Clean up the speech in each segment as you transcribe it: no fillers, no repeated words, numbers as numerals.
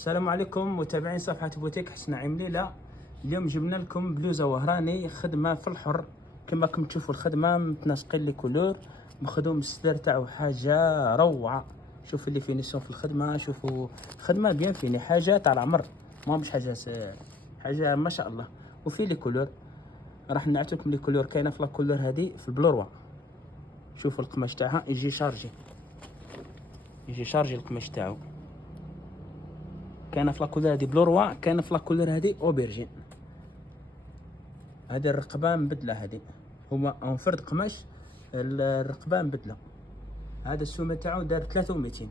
السلام عليكم متابعين صفحة بوتيك حسن نعيم ليلى. اليوم جبنا لكم بلوزة وهراني خدمة في الحر كما راكم تشوفوا. الخدمة متناسقين لي كولور، مخدوم السدر تاعو حاجة روعة. شوفوا اللي فينيسيون في الخدمة، شوفوا خدمة بيان فيني، حاجة تاع العمر، ما مش حاجة ما شاء الله. وفي لي كولور، راح نعطي لكم لي كولور. كاينة في الكولور هذه في البلوروا، شوفوا القماش تاعها يجي شارجي القماش تاعو. كاينه في لاكولور هادي بلوروا، كاينه في لاكولور هادي اوبرجين. هادي الرقبه مبدله، هادي هما اون فرد قماش، الرقبه مبدله. هذا السومه تاعو دار 3200.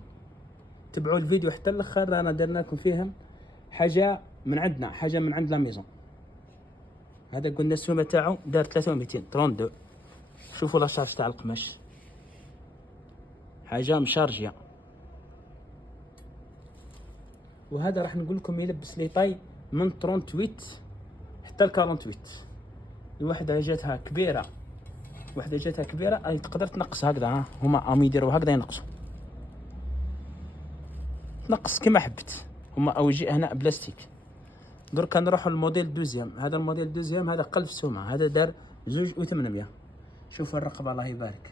تبعوا الفيديو حتى الاخر، رانا درنا لكم فيهم حاجه من عندنا، حاجه من عند لا ميزون. هذا قلنا السومه تاعو دار 3232. شوفوا لا شارج تاع القماش، حاجه مشارجيه. وهذا راح نقول لكم يلبس لي طاي من 38 حتى ل 48. الوحده جاتها كبيره، وحده جاتها كبيره اي تقدر تنقص هكذا. ها هما ام يديروا هكذا، ينقصوا، تنقص كما حبت. هما او يجي هنا بلاستيك. دركا نروحوا للموديل دوزيام. هذا الموديل دوزيام هذا قلب سومه، هذا دار 2800. شوفوا الرقبه الله يبارك،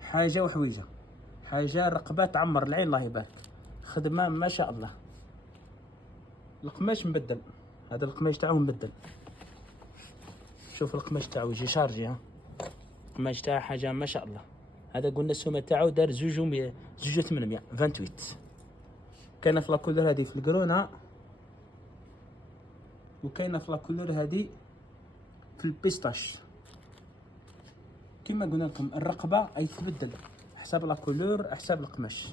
حاجه وحويجه، حاجه الرقبه تعمر العين الله يبارك. خدمه ما شاء الله. القماش مبدل، هذا القماش تاعو مبدل. شوف القماش تاعو يجي شارجي. ها القماش تاعو حاجه ما شاء الله. هذا قلنا السومه تاعو دار 2828. كاينه في لاكولور هذه في الكرونا، وكاينه في لاكولور هذه في البيستاش. كما قلنا لكم الرقبه اي تبدل حسب لاكولور، حسب القماش.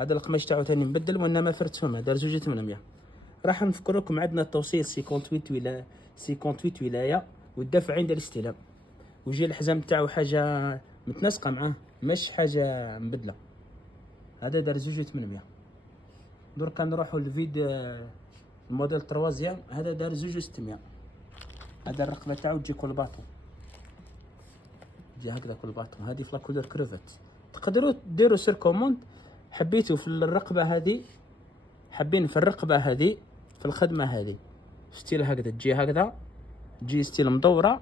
هذا القماش تاعو ثاني مبدل، وانما فرد سومه دار 2800. راح نفكركم عندنا التوصيل 58 ولايه، والدفع عند الاستلام. ويجي الحزام تاعو حاجه متناسقه معاه، مش حاجه مبدله. هذا دار 2800. دركا نروحوا للفيد الموديل تروازيام، هذا دار 2600. هذا الرقبه تاعو تجي كل باطو، تجي هكذا كل باطو. هذه في لاكولور كروفيت. تقدروا ديروا سير كوموند، حبيتوا في الرقبه هذه، حابين في الرقبه هذه، في الخدمه هذه ستيل هكذا، تجي هكذا، تجي ستيل مدوره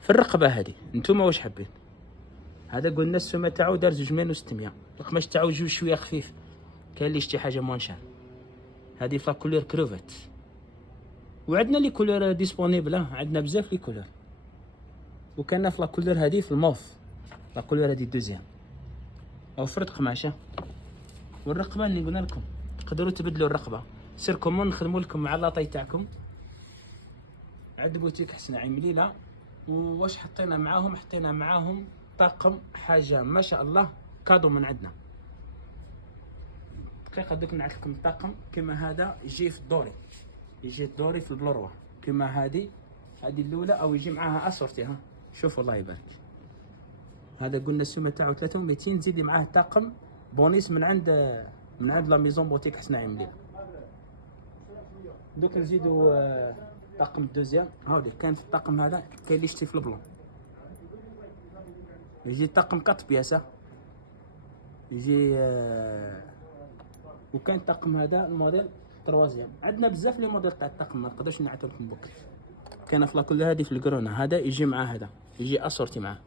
في الرقبه هذه. نتوما واش حابين؟ هذا قلنا السومه تاعو دار 2600. القماش تاعو جوج شويه خفيف، كاين اللي يشتي حاجه موان شار. هذه في لاكولور كروفيت. وعندنا لي كولور ديسپونيبل، عندنا بزاف لي كولور. وكان في لاكولور هذه في الموف، لاكولور هذه دوزيام او فرد قماشه. والرقبه اللي قلنا لكم تقدروا تبدلوا الرقبه. سير كومون نخدموا لكم مع لاطاي تاعكم عند بوتيك حسن نعيم ليلى. واش حطينا معاهم؟ حطينا معاهم طاقم، حاجه ما شاء الله، كادو من عندنا. دقيقه دوك نعطي لكم الطاقم. كما هذا يجي في الدوري، يجي الدوري في البلوروا. كما هذه الاولى، او يجي معاها اسورتي. ها شوفوا الله يبارك. هذا قلنا السومه تاعو 3200. زيدي معاه طاقم بونيس من عند لا ميزون بوتيك حسن نعيم ليلى. دوك نزيدو طاقم الدوزيام. هاولي كان في الطاقم هذا، كاين اللي يشتي في البلون، يجي طاقم 4 بياسه، يجي وكان الطاقم هذا الموديل تروازيام. عندنا بزاف لي موديل تاع الطاقم، ما نقدرش نعطي لكم بكري. كان في لاكول هذه في الكرونا، هذا يجي مع هذا، يجي اسورتي معاه.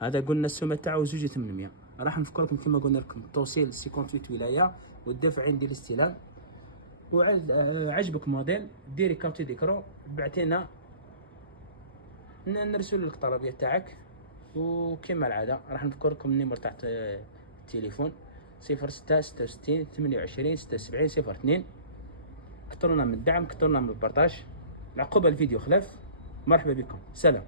هذا قلنا السومه تاعو 2800. راح نفكركم كما قلنا لكم توصيل 58 ولايه، والدفع عندي الاستلام. وعجبك موديل ديري كاوتي ديكرو، بعتينا نرسل لك الطلبيه تاعك. وكما العاده راح نذكركم النيمور تاع التليفون 06 66 28 76 02. كثرنا من الدعم، كثرنا من البارطاج. العقوبه الفيديو خلاف. مرحبا بكم، سلام.